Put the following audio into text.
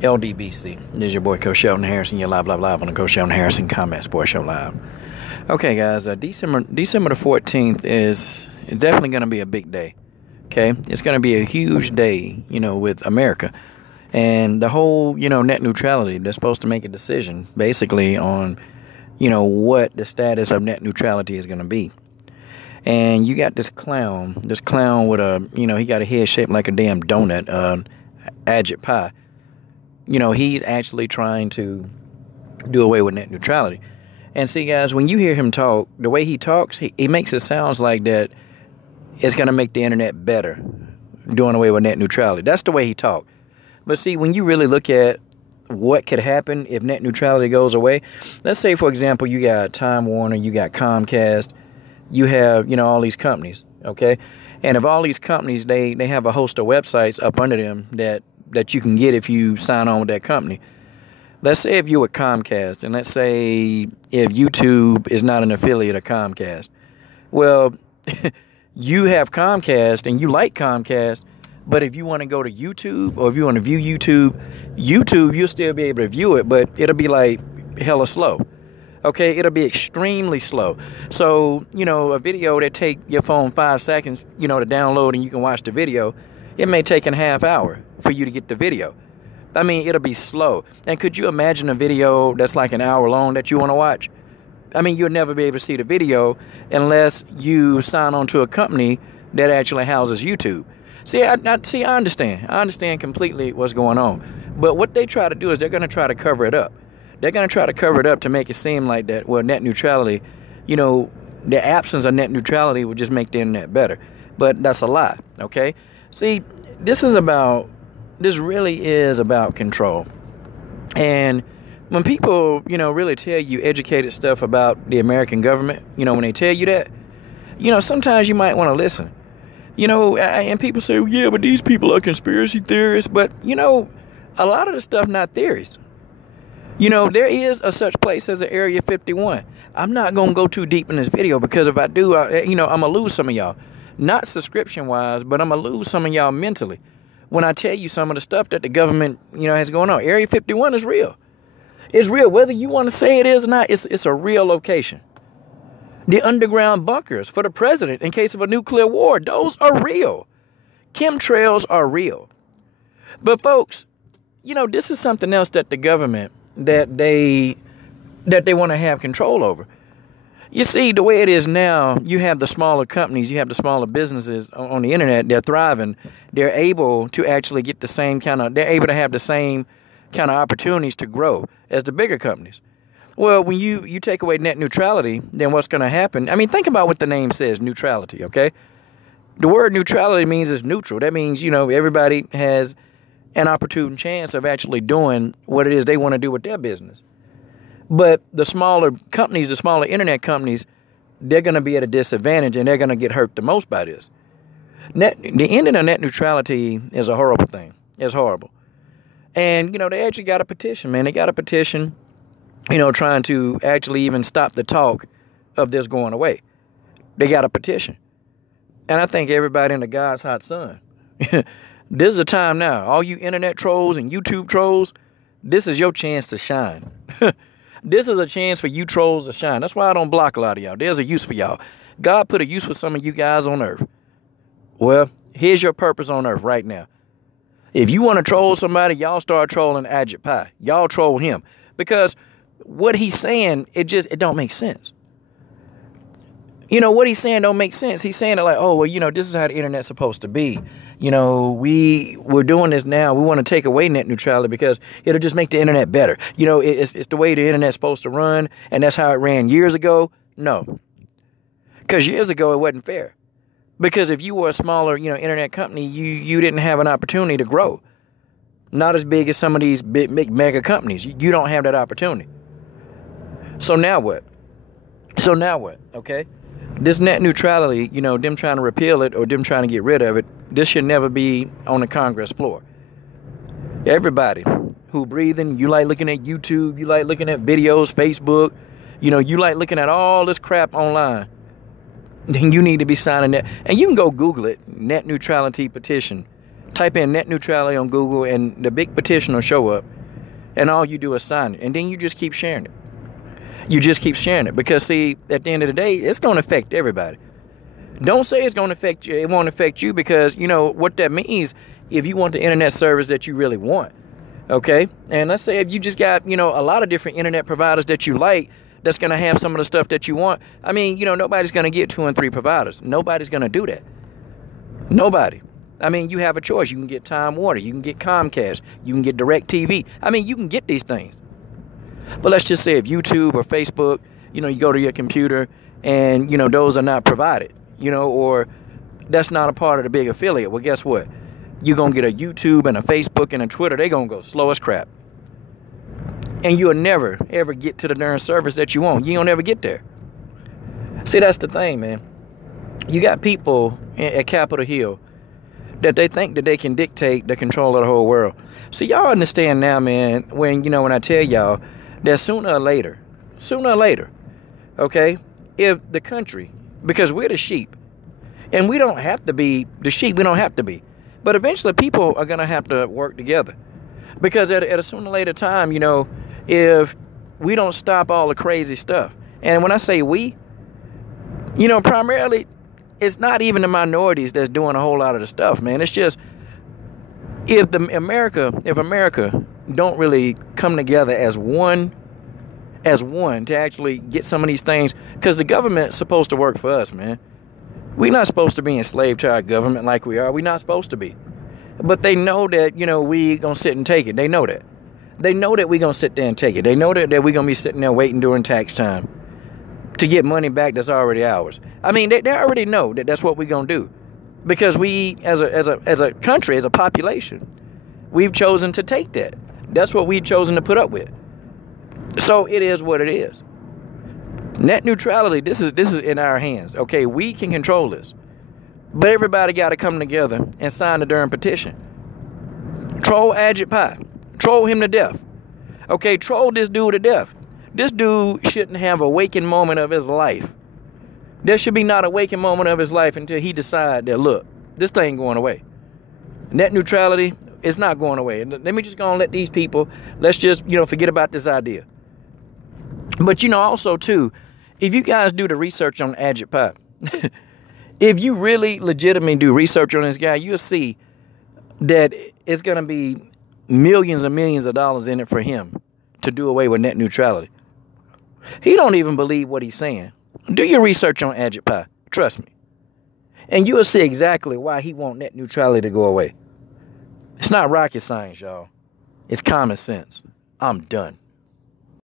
LDBC. This is your boy, Coach Shelton Harrison. You're live on the Coach Shelton Harrison Combat Sports Show Live. Okay, guys, December the 14th is definitely going to be a big day. Okay, it's going to be a huge day, with America. And the whole, net neutrality, they're supposed to make a decision basically on, what the status of net neutrality is going to be. And you got this clown with a, he got a head shaped like a damn donut, Ajit pie. He's actually trying to do away with net neutrality. And see, guys, when you hear him talk, the way he talks, he makes it sound like that it's going to make the internet better, doing away with net neutrality. That's the way he talks. But see, when you really look at what could happen if net neutrality goes away, let's say, for example, you got Time Warner, you got Comcast, you have, all these companies, okay? And if all these companies, they have a host of websites up under them that you can get if you sign on with that company. Let's say if you're with Comcast, and let's say if YouTube is not an affiliate of Comcast. Well, you have Comcast and you like Comcast, but if you want to go to YouTube or if you want to view YouTube, you'll still be able to view it, but it'll be like hella slow. Okay, it'll be extremely slow. So, a video that take your phone 5 seconds, to download and you can watch the video, it may take a half hour for you to get the video. I mean, it'll be slow. And could you imagine a video that's like an hour long that you want to watch? I mean, you'll never be able to see the video unless you sign on to a company that actually houses YouTube. See, I understand. I understand completely what's going on. But what they try to do is they're going to try to cover it up. They're going to try to cover it up to make it seem like that, well, net neutrality, the absence of net neutrality would just make the internet better. But that's a lie, okay? See, this really is about control. And when people, really tell you educated stuff about the American government, when they tell you that, sometimes you might want to listen. And people say, well, yeah, but these people are conspiracy theorists. But, a lot of the stuff not theories. There is a such place as an Area 51. I'm not going to go too deep in this video because if I do, I'm going to lose some of y'all. Not subscription-wise, but I'm going to lose some of y'all mentally when I tell you some of the stuff that the government, has going on. Area 51 is real. It's real. Whether you want to say it is or not, it's a real location. The underground bunkers for the president in case of a nuclear war, those are real. Chemtrails are real. But folks, this is something else that the government, that they want to have control over. You see, the way it is now, you have the smaller companies, you have the smaller businesses on the internet, they're thriving. They're able to actually get they're able to have the same kind of opportunities to grow as the bigger companies. Well, when you take away net neutrality, then what's going to happen? I mean, think about what the name says, neutrality, okay? The word neutrality means it's neutral. That means, everybody has an opportune chance of actually doing what it is they want to do with their business. But the smaller companies, the smaller internet companies, they're going to be at a disadvantage and they're going to get hurt the most by this. The ending of net neutrality is a horrible thing. It's horrible. And, they actually got a petition, man. They got a petition, trying to actually even stop the talk of this going away. They got a petition. And I think everybody in the God's hot sun. This is a time now. All you internet trolls and YouTube trolls, this is your chance to shine. This is a chance for you trolls to shine. That's why I don't block a lot of y'all. There's a use for y'all. God put a use for some of you guys on earth. Well, here's your purpose on earth right now. If you want to troll somebody, y'all start trolling Ajit Pie. Y'all troll him. Because what he's saying, it don't make sense. What he's saying don't make sense. He's saying it like, oh, well, this is how the internet's supposed to be. We're doing this now. We want to take away net neutrality because it'll just make the internet better. It's the way the internet's supposed to run, and that's how it ran years ago. No. Because years ago, it wasn't fair. Because if you were a smaller, internet company, you didn't have an opportunity to grow. Not as big as some of these big mega companies. You don't have that opportunity. So now what? Okay? This net neutrality, them trying to repeal it or them trying to get rid of it, this should never be on the Congress floor. Everybody who breathing, you like looking at YouTube, you like looking at videos, Facebook, you like looking at all this crap online, then you need to be signing that. And you can go Google it, net neutrality petition. Type in net neutrality on Google, and the big petition will show up, and all you do is sign it, and then you just keep sharing it. You just keep sharing it, because see, at the end of the day, it's going to affect everybody. Don't say it's going to affect you. It won't affect you, because you know what that means. If you want the internet service that you really want, okay, and let's say if you just got, you know, a lot of different internet providers that you like, that's going to have some of the stuff that you want. I mean, you know, nobody's going to get 2 and 3 providers. Nobody's going to do that. Nobody. I mean, you have a choice. You can get Time Warner. You can get Comcast. You can get DirecTV. I mean, you can get these things. But let's just say if YouTube or Facebook, you know, you go to your computer and, you know, those are not provided, you know, or that's not a part of the big affiliate. Well, guess what? You're going to get a YouTube and a Facebook and a Twitter. They're going to go slow as crap. And you'll never, ever get to the darn service that you want. You don't ever get there. See, that's the thing, man. You got people at Capitol Hill that they think that they can dictate the control of the whole world. So y'all understand now, man, when, you know, when I tell y'all that sooner or later, okay, if the country, because we're the sheep, and we don't have to be the sheep, we don't have to be, but eventually people are going to have to work together, because at a sooner or later time, you know, if we don't stop all the crazy stuff, and when I say we, you know, primarily, it's not even the minorities that's doing a whole lot of the stuff, man. It's just if America don't really come together as one to actually get some of these things, because the government's supposed to work for us, man. We're not supposed to be enslaved to our government like we are. We're not supposed to be. But they know that, you know, we gonna sit and take it. They know that. They know that we gonna sit there and take it. They know that we're gonna be sitting there waiting during tax time to get money back that's already ours. I mean, they already know that that's what we're going to do. Because we, as a country, as a population, we've chosen to take that. That's what we've chosen to put up with. So it is what it is. Net neutrality, this is in our hands. Okay, we can control this. But everybody got to come together and sign the darn petition. Troll Ajit Pai. Troll him to death. Okay, troll this dude to death. This dude shouldn't have a waking moment of his life. There should be not a waking moment of his life until he decides that, look, this thing going away. Net neutrality is not going away. Let me just go and let these people, let's just, you know, forget about this idea. But, you know, also, too, if you guys do the research on Ajit Pai, if you really legitimately do research on this guy, you'll see that it's going to be millions and millions of dollars in it for him to do away with net neutrality. He don't even believe what he's saying. Do your research on Ajit Pai. Trust me. And you will see exactly why he wants net neutrality to go away. It's not rocket science, y'all. It's common sense. I'm done.